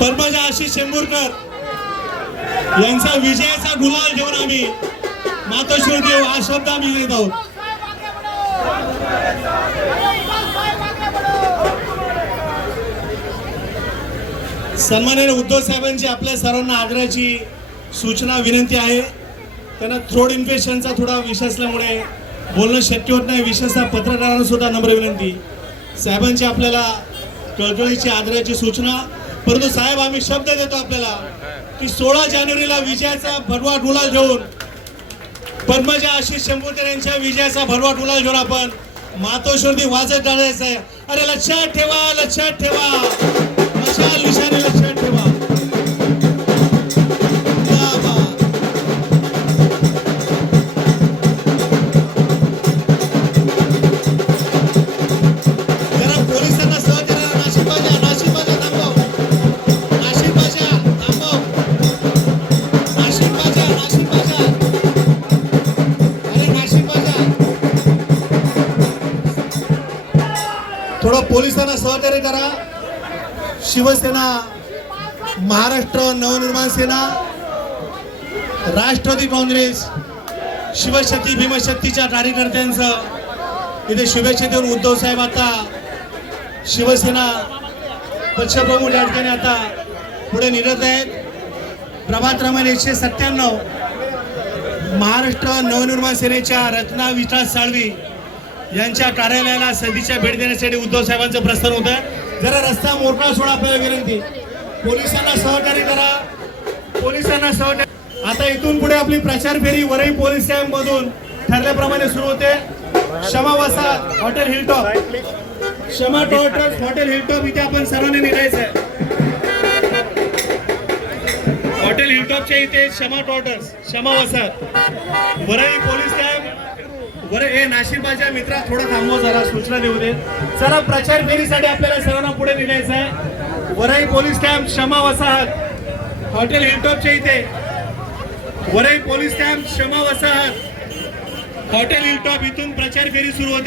पद्मजा आशिष शेंबूरकर यांचा विजयाचा गुलाल घेऊन आम्ही मातोश्री देव हा शब्द आम्ही घेत आहोत. सन्माननीय उद्धव साहेबांची आपल्या सर्वांना आदराची सूचना विनंती आहे. त्यांना थ्रोट इन्फेक्शनचा थोडा विषय असल्यामुळे बोलणं शक्य होत नाही. विशेषतः पत्रकारांना सुद्धा नम्र विनंती. साहेबांची आपल्याला कळकळीची आदराची सूचना. परंतु साहेब आम्ही शब्द देतो आपल्याला की 16 जानेवारीला विजयाचा भरवा गुलाल घेऊन पद्मजा आशिष शेंबूरकर यांच्या विजयाचा भरवा गुलाल घेऊन आपण मातोश्री वाजत जाण्याचं आहे. अरे लक्षात ठेवा, लक्षात ठेवा, मशाल निशाणी लक्षात ठेवा. थोडं पोलिसांना सहकार्य करा. शिवसेना, महाराष्ट्र नवनिर्माण सेना, राष्ट्रवादी काँग्रेस, शिवशक्ती भीमशक्तीच्या कार्यकर्त्यांचं इथे शुभेच्छा देऊन उद्धव साहेब आता शिवसेना पक्षप्रमुख या ठिकाणी आता पुढे निघत आहेत. प्रभात क्रमांक 197 महाराष्ट्र नवनिर्माण सेनेच्या रत्ना विकास साळवी यांच्या कार्यालयाला सदिच्छा भेट देण्यासाठी उद्धव साहेबांचं प्रस्थान होतं. जरा रस्ता मोकळा सोडा आपल्याला विनंती. पोलिसांना सहकार्य करा, पोलिसांना सहकार्य. आता इथून पुढे आपली प्रचार फेरी वरई पोलीस स्टँड मधून ठरल्याप्रमाणे सुरू होते. क्षमा वसाहत हॉटेल हिलटॉप, क्षमा टॉवर्स हॉटेल हिलटॉप इथे आपण सर्वांनी निघायचं आहे. हॉटेल हिलटॉपच्या इथे क्षमा टॉवर्स, क्षमा वसाहत, वरई पोलीस स्टँड. बरं हे नाशिकबाच्या मित्रा थोडं थांबव, जरा सूचना देऊ दे. चला प्रचार फेरीसाठी आपल्याला सर्वांना पुढे निघायचं आहे. वरई पोलीस कॅम्प, क्षमा वसाहत, हॉटेल हिलटॉपच्या इथे. वरई पोलीस कॅम्प, क्षमा वसाहत, हॉटेल हिलटॉप इथून प्रचार फेरी सुरू होते.